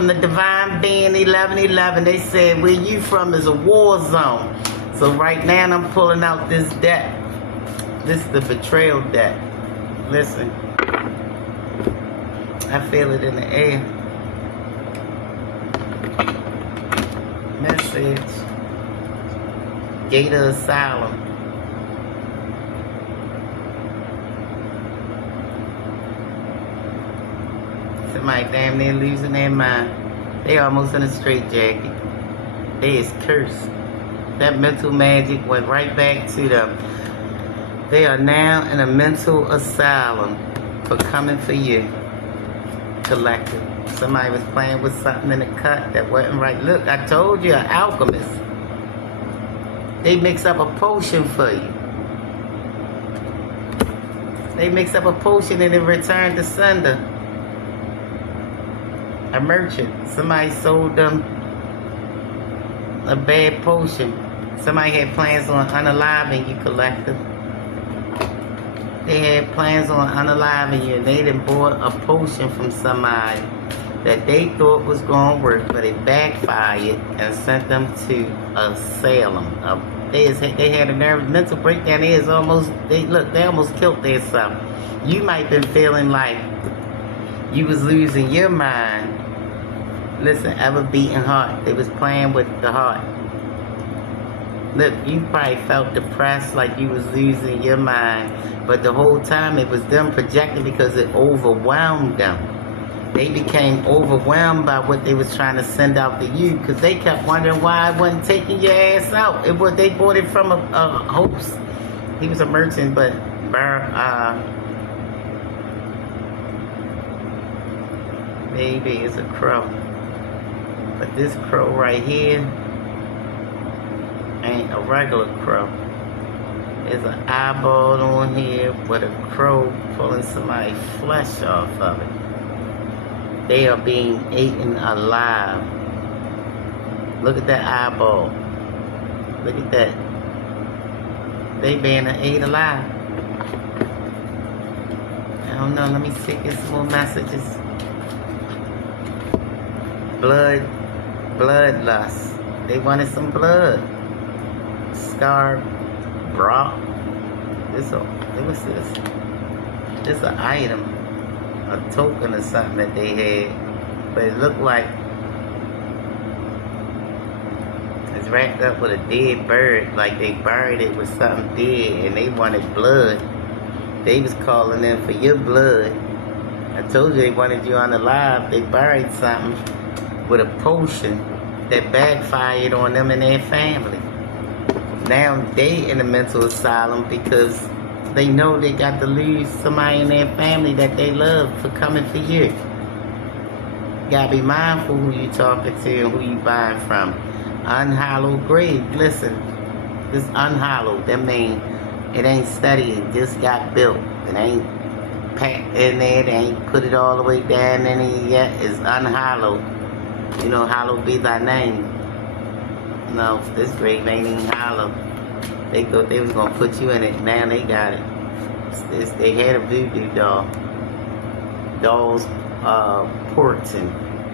from the divine being 1111. They said where you from is a war zone. So right now I'm pulling out this deck. This is the betrayal deck. Listen. I feel it in the air. Message. Gate of Asylum. Somebody damn near losing their mind. They almost in a straitjacket. They is cursed. That mental magic went right back to them. They are now in a mental asylum for coming for you. Collective. Somebody was playing with something in the cut that wasn't right. Look, I told you, an alchemist. They mix up a potion for you. They mix up a potion and then return to sender. A merchant. Somebody sold them a bad potion. Somebody had plans on unaliving you, collective. They had plans on unaliving you, and they done bought a potion from somebody that they thought was going to work, but it backfired and sent them to a Salem. They had a mental breakdown. They almost killed themselves. You might have been feeling like you was losing your mind. Listen, ever beating heart. They was playing with the heart. Look, you probably felt depressed, like you was losing your mind. But the whole time it was them projecting because it overwhelmed them. They became overwhelmed by what they was trying to send out to you because they kept wondering why I wasn't taking your ass out. They bought it from a host. He was a merchant, but maybe it's a crow. But this crow right here ain't a regular crow. There's an eyeball on here with a crow pulling somebody's flesh off of it. They are being eaten alive. Look at that eyeball. Look at that. They being ate alive. I don't know. Let me see. Get some more messages. Bloodlust. They wanted some blood. Scar. Brock. What's this? This is an item. A token or something that they had. But it looked like it's wrapped up with a dead bird. Like they buried it with something dead and they wanted blood. They was calling in for your blood. I told you they wanted you unalive. They buried something with a potion that backfired on them and their family. Now they in a mental asylum because they know they got to lose somebody in their family that they love for coming for you. You gotta be mindful who you talking to and who you buying from. Unhallowed grave. Listen, this unhallowed, that means it ain't steady, it just got built. It ain't packed in there, they ain't put it all the way down in it yet. It's unhallowed. You know, hallowed be thy name. No, this grave ain't even hollow. They thought they was gonna put you in it. Now they got it. They had a voodoo doll. Dolls, ports and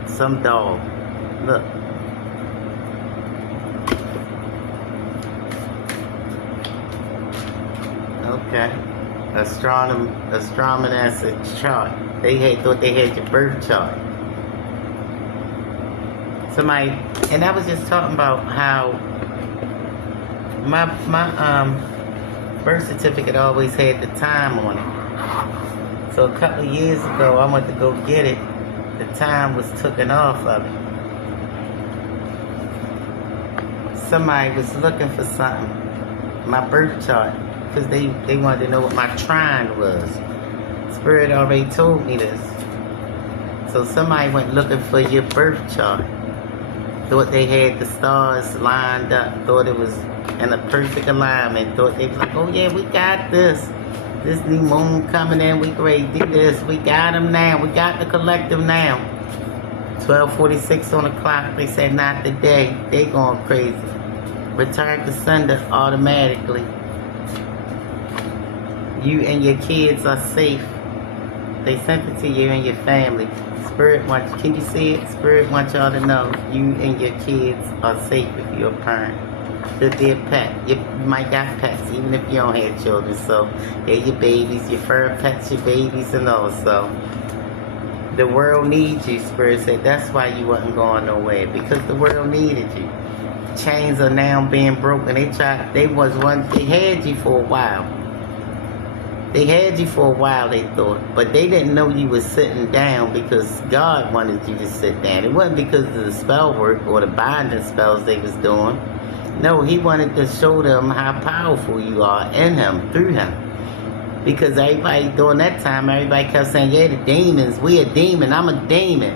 some doll. Look. Okay. Astronomer as a chart. They thought they had your birth chart. Somebody, and I was just talking about how my birth certificate always had the time on it. So a couple of years ago, I went to go get it. The time was taken off of it. Somebody was looking for something, my birth chart, because they wanted to know what my trine was. Spirit already told me this. So somebody went looking for your birth chart. Thought they had the stars lined up, thought it was in a perfect alignment, thought they was like, oh yeah, we got this. This new moon coming in, we ready to do this. We got them now, we got the collective now. 12:46 on the clock, they said not today, they going crazy. Return to sender automatically. You and your kids are safe. They sent it to you and your family. Spirit wants, can you see it? Spirit wants y'all to know you and your kids are safe if you're a parent. That they're pet. You might got pets, even if you don't have children. So they're your babies, your fur pets, your babies, and all. So the world needs you, Spirit said. That's why you wasn't going nowhere, because the world needed you. Chains are now being broken. They had you for a while. They had you for a while, they thought, but they didn't know you was sitting down because God wanted you to sit down. It wasn't because of the spell work or the binding spells they was doing. No, he wanted to show them how powerful you are in him, through him. Because everybody, during that time, everybody kept saying, yeah, the demons, we a demon, I'm a demon.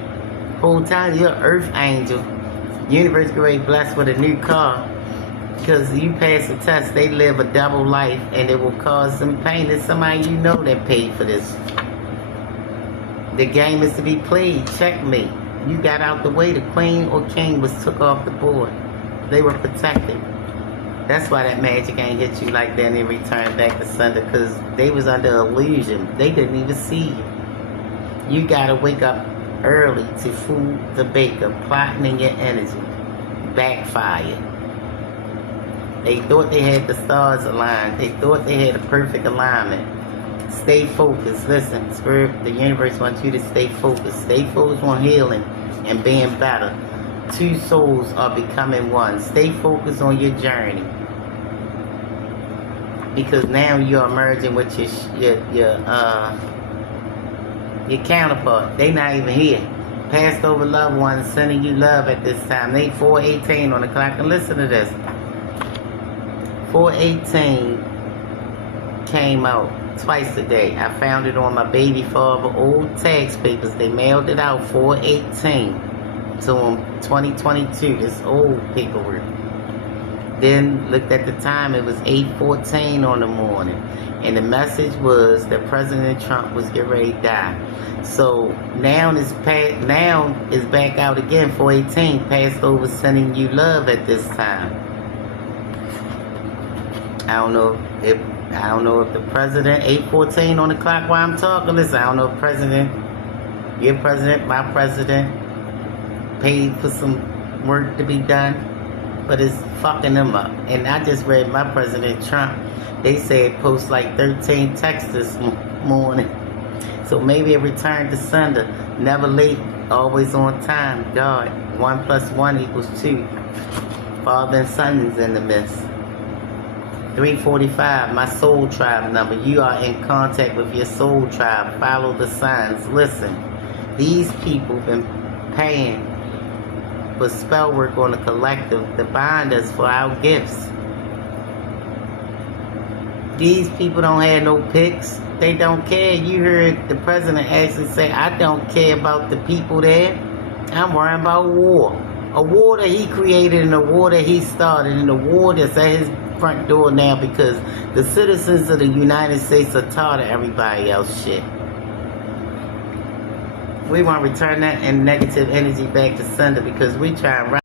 Whole time, you're an earth angel. Universe great blessed with a new car. Because you pass the test, they live a double life and it will cause some pain. There's somebody you know that paid for this. The game is to be played. Checkmate. You got out the way. The queen or king was took off the board. They were protected. That's why that magic ain't hit you like that and then returned back to Sunday, because they was under illusion. They didn't even see you. You gotta wake up early to fool the baker, plotting in your energy. Backfire. They thought they had the stars aligned. They thought they had a perfect alignment. Stay focused. Listen, Spirit, the universe wants you to stay focused. Stay focused on healing and being better. Two souls are becoming one. Stay focused on your journey. Because now you're merging with your counterpart. They not even here. Passed over loved ones sending you love at this time. They 4:18 on the clock. And listen to this. 4:18 came out twice today. I found it on my baby father old tax papers. They mailed it out 4:18 to him 2022. This old paperwork. Then looked at the time. It was 8:14 on the morning, and the message was that President Trump was getting ready to die. So now it's back out again. 4:18 passed over sending you love at this time. I don't know if the president, 8:14 on the clock while I'm talking. Listen, I don't know if your president, my president, paid for some work to be done, but it's fucking them up. And I just read my President Trump. They said post like 13 texts this morning. So maybe a return to sender, never late, always on time. God, 1 + 1 = 2. Father and Son is in the midst. 345, my soul tribe number. You are in contact with your soul tribe. Follow the signs. Listen, these people been paying for spell work on the collective to bind us for our gifts. These people don't have no picks. They don't care. You heard the president actually say, I don't care about the people there. I'm worrying about war. A war that he created and a war that he started and a war that's at his front door now because the citizens of the United States are tired of everybody else shit. We want to return that and negative energy back to sender because we try and